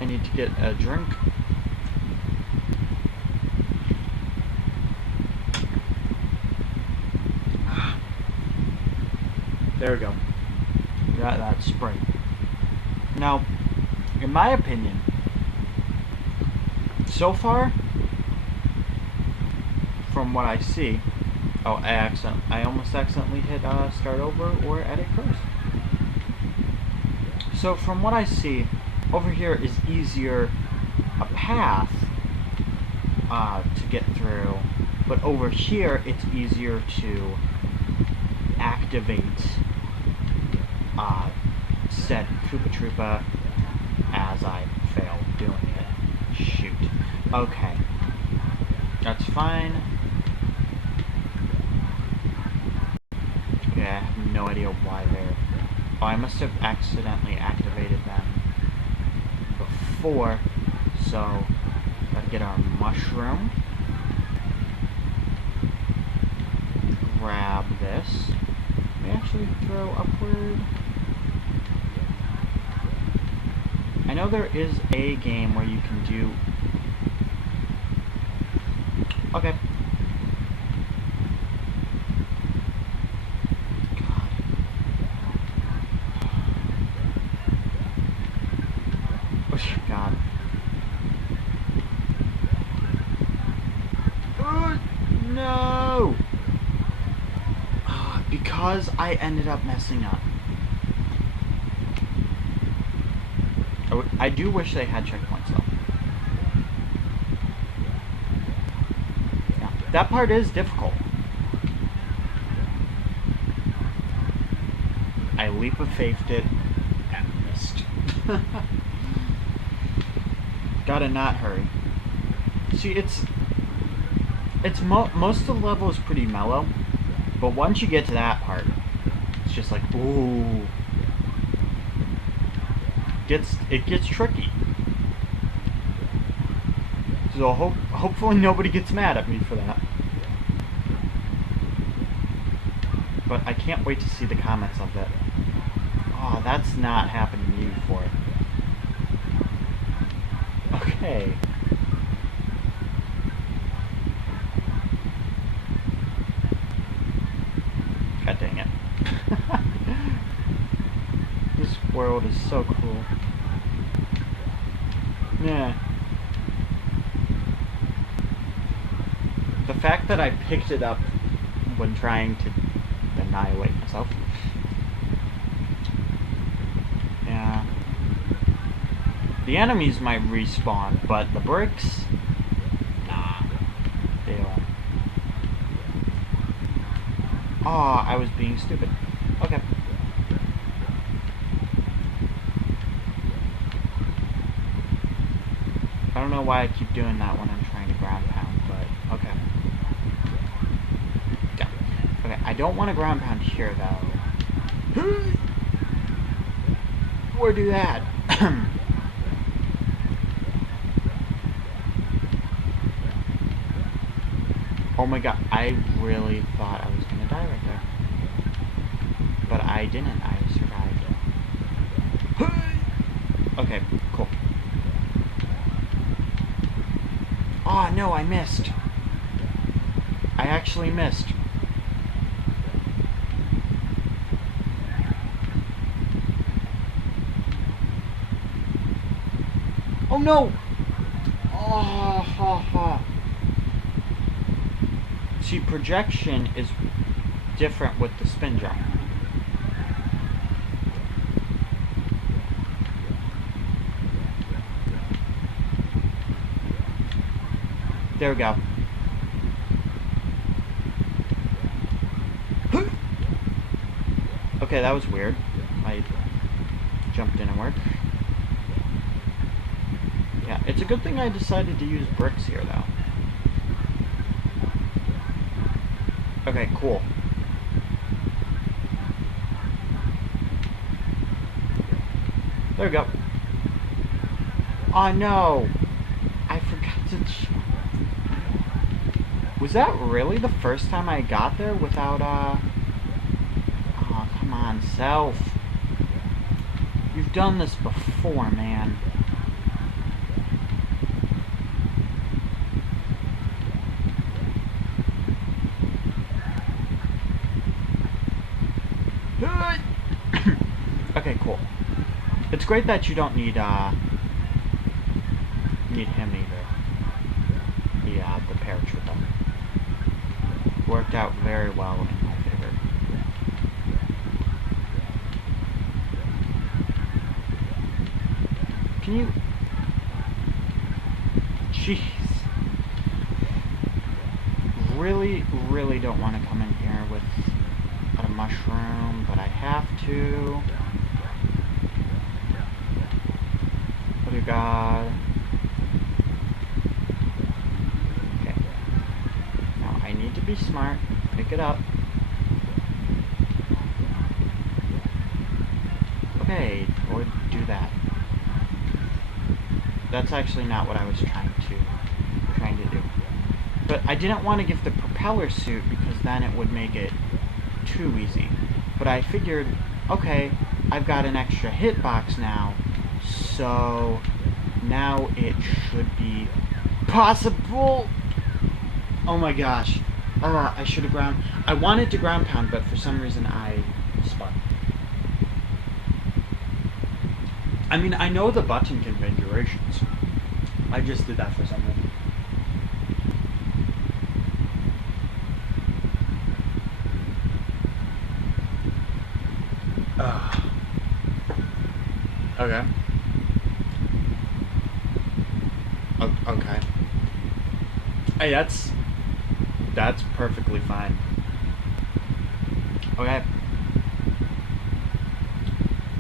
I need to get a drink. There we go. Got that Sprite. Now, in my opinion, so far, from what I see, oh, I almost accidentally hit start over or edit first. So from what I see, over here is easier a path to get through, but over here it's easier to activate said Koopa Troopa as I fail doing it. Shoot. Okay. That's fine. Okay, I have no idea why they're... Oh, I must have accidentally activated them before, so gotta get our mushroom. Grab this. Can we actually throw upward? I know there is a game where you can do... Okay. God. Oh, God. Oh, no! Because I ended up messing up. I do wish they had checkpoints though. Yeah, that part is difficult. I leap of faithed it and missed. Gotta not hurry. See, it's most of the level is pretty mellow, but once you get to that part, it's just like, ooh. It gets tricky. So hopefully nobody gets mad at me for that. But I can't wait to see the comments of it. Oh, that's not happened to me before. Okay. God dang it. This world is so cool. Yeah. The fact that I picked it up when trying to annihilate myself. Yeah. The enemies might respawn, but the bricks, nah, they don't. Oh, I was being stupid. Okay. don't know why I keep doing that when I'm trying to ground pound, but okay. Yeah. Okay, I don't want to ground pound here, though. Or do that. Oh my god, I really thought I was gonna die right there. But I didn't, I survived. Okay, cool. Oh no, I missed. I actually missed. Oh no! Oh, ha, ha. See, projection is different with the spin jump. There we go. Okay, that was weird. I jumped inward. Yeah, it's a good thing I decided to use bricks here, though. Okay, cool. There we go. Oh no! I forgot to... Was that really the first time I got there without, Oh, come on, self. You've done this before, man. Okay, cool. It's great that you don't need him either. The paratrooper. Worked out very well in my favor. Can you... Jeez. Really don't want to come in here with a mushroom, but I have to. What do you got? Okay. Now I need to be smart. Pick it up. Okay, or do that. That's actually not what I was trying to do. But I didn't want to give the propeller suit because then it would make it too easy. But I figured, okay, I've got an extra hitbox now, so now it should be possible. Oh my gosh. I should have I wanted to ground pound, but for some reason I spun. I mean, I know the button configurations. I just did that for some reason. Okay. Okay. Hey, that's perfectly fine. Okay.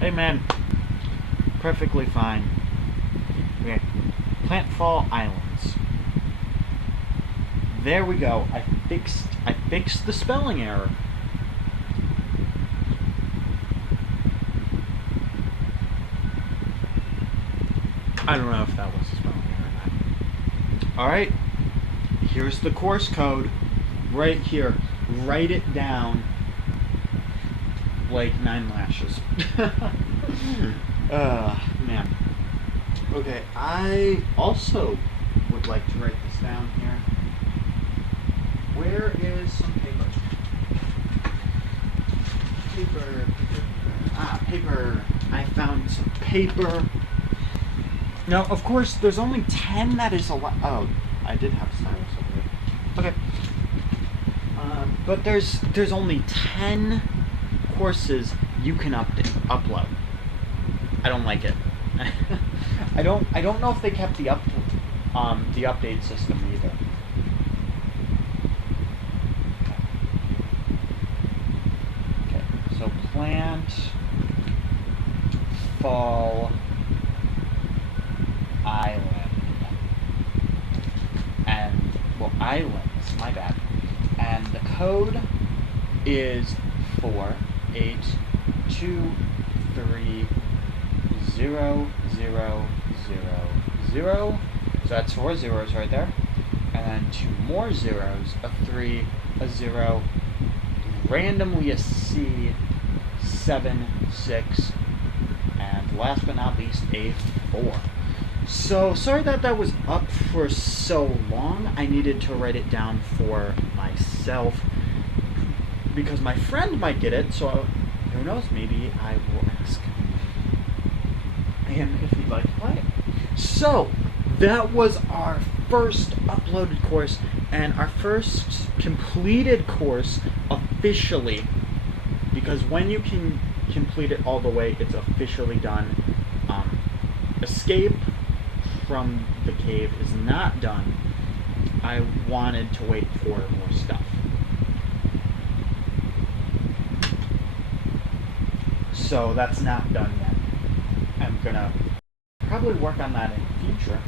Hey, man. Perfectly fine. Okay. Plantfall Islands. There we go. I fixed the spelling error. I don't know if that was a spelling error or not. Alright. Here's the course code. Right here. Write it down. Like 9 lashes. Man. Okay, I also would like to write this down here. Where is some paper? Paper. I found some paper. Now, of course, there's only 10 that is allowed. Oh, I did have stylus over there. Okay. But there's only 10 courses you can upload. I don't like it. I don't know if they kept the update system either. Okay, so Plantfall Island. Islands, my bad. And the code is 4823000. So that's 4 zeros right there. And then 2 more zeros, a 3, a 0, randomly a C, 7, 6, and last but not least, a 4. So, sorry that was up for so long. I needed to write it down for myself because my friend might get it, so who knows, maybe I will ask him if he'd like to play it. So, that was our first uploaded course and our first completed course officially, because when you can complete it all the way, it's officially done. Escape from the cave is not done. I wanted to wait for more stuff. So that's not done yet. I'm gonna probably work on that in the future.